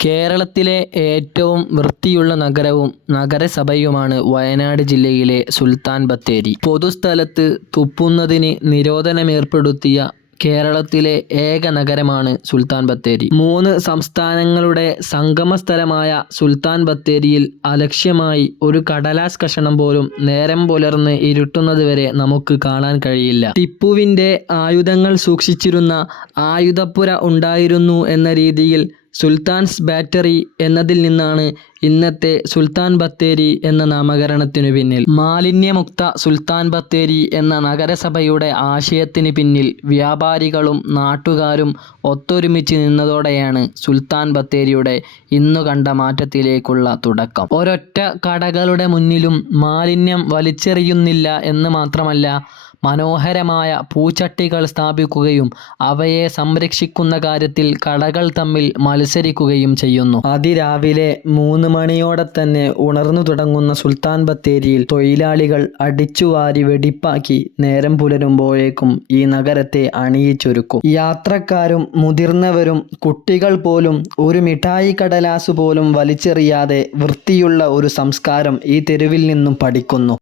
കേരളത്തിലെ ഏറ്റവും വൃത്തിയുള്ള നഗരവും നഗരസഭയുമാണ് വയനാട് ജില്ലയിലെ സുൽത്താൻ ബത്തേരി. പൊതുസ്ഥലത്ത് തുപ്പുന്നതിന് നിരോധനമേർപ്പെടുത്തിയ കേരളത്തിലെ ഏക നഗരമാണ് സുൽത്താൻ ബത്തേരി. 3 സംസ്ഥാനങ്ങളുടെ സംഗമസ്ഥലമായ സുൽത്താൻ ബത്തേരിയിൽ അലക്ഷ്യമായി ഒരു കടലാസ് കഷണം പോലും നേരം പുലർന്ന് ഇരുട്ടുന്നത് വരെ നമുക്ക് കാണാൻ കഴിയില്ല. ടിപ്പുവിൻ്റെ ആയുധങ്ങൾ സൂക്ഷിച്ചിരുന്ന ആയുധപ്പുര ഉണ്ടായിരുന്നു എന്ന രീതിയിൽ സുൽത്താൻസ് ബാറ്ററി എന്നതിൽ നിന്നാണ് ഇന്നത്തെ സുൽത്താൻ ബത്തേരി എന്ന നാമകരണത്തിനു പിന്നിൽ. മാലിന്യമുക്ത സുൽത്താൻ ബത്തേരി എന്ന നഗരസഭയുടെ ആശയത്തിന് പിന്നിൽ വ്യാപാരികളും നാട്ടുകാരും ഒത്തൊരുമിച്ച് നിന്നതോടെയാണ് സുൽത്താൻ ബത്തേരിയുടെ ഇന്നു കണ്ട മാറ്റത്തിലേക്കുള്ള തുടക്കം. ഒരൊറ്റ കടകളുടെ മുന്നിലും മാലിന്യം വലിച്ചെറിയുന്നില്ല എന്ന് മാത്രമല്ല, മനോഹരമായ പൂച്ചട്ടികൾ സ്ഥാപിക്കുകയും അവയെ സംരക്ഷിക്കുന്ന കാര്യത്തിൽ കടകൾ തമ്മിൽ മത്സരിക്കുകയും ചെയ്യുന്നു. അതിരാവിലെ 3 മണിയോടെ തന്നെ ഉണർന്നു തുടങ്ങുന്ന സുൽത്താൻ ബത്തേരിയിൽ തൊഴിലാളികൾ അടിച്ചുവാരി വെടിപ്പാക്കി നേരം പുലരുമ്പോഴേക്കും ഈ നഗരത്തെ അണിയിച്ചൊരുക്കും. യാത്രക്കാരും മുതിർന്നവരും കുട്ടികൾ പോലും ഒരു മിഠായി കടലാസ് പോലും വലിച്ചെറിയാതെ വൃത്തിയുള്ള ഒരു സംസ്കാരം ഈ തെരുവിൽ നിന്നും പഠിക്കുന്നു.